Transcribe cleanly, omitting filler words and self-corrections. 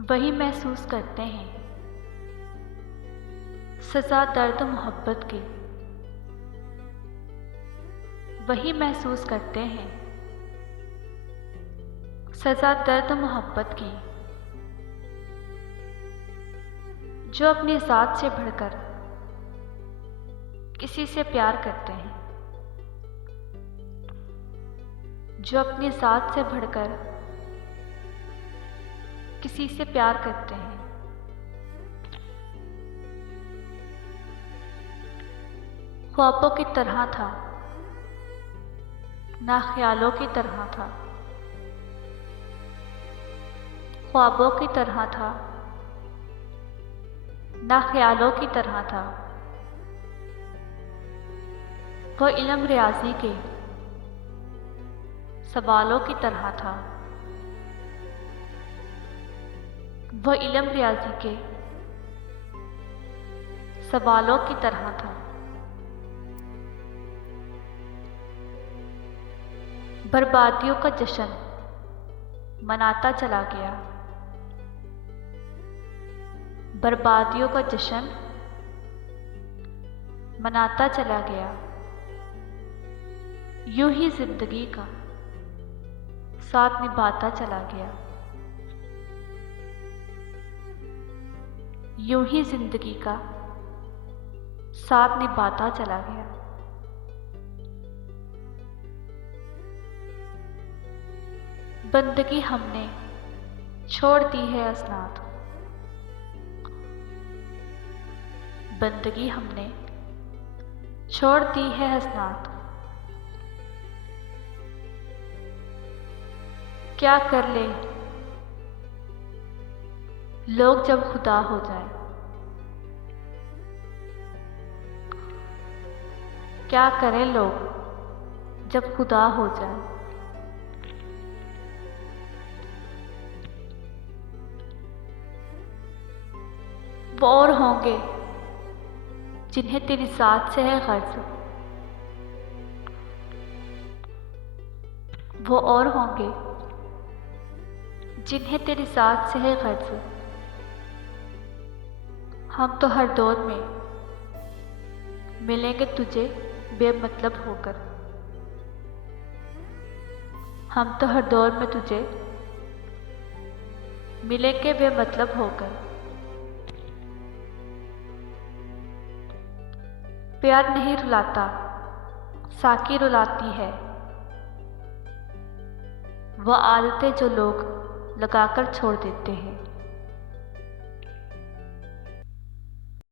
वही महसूस करते हैं सज़ा दर्द मोहब्बत की। वही महसूस करते हैं सज़ा दर्द मोहब्बत की, जो अपनी ज़ात से बढ़कर किसी से प्यार करते हैं, जो अपनी ज़ात से बढ़कर किसी से प्यार करते हैं। ख्वाबों की तरह था ना ख्यालों की तरह था, ख्वाबों की तरह था ना ख्यालों की तरह था। वो इल्म रियाज़ी के सवालों की तरह था, वो इल्म रियाज़ी के सवालों की तरह था। बर्बादियों का जश्न मनाता चला गया, बर्बादियों का जश्न मनाता चला गया। यूं ही जिंदगी का साथ निभाता चला गया, यूं ही जिंदगी का साथ निभाता चला गया। बंदगी हमने छोड़ दी है असनाद, बंदगी हमने छोड़ दी है हसनात। क्या कर ले लोग जब खुदा हो जाए, क्या करें लोग जब खुदा हो जाए। वो और होंगे जिन्हें तेरी ज़ात से है गर्ज, वो और होंगे जिन्हें तेरी ज़ात से है गर्ज। हम तो हर दौर में मिलेंगे तुझे बेमतलब होकर, हम तो हर दौर में तुझे मिलेंगे बेमतलब होकर। प्यार नहीं रुलाता साकी रुलाती है, वह आदतें जो लोग लगाकर छोड़ देते हैं।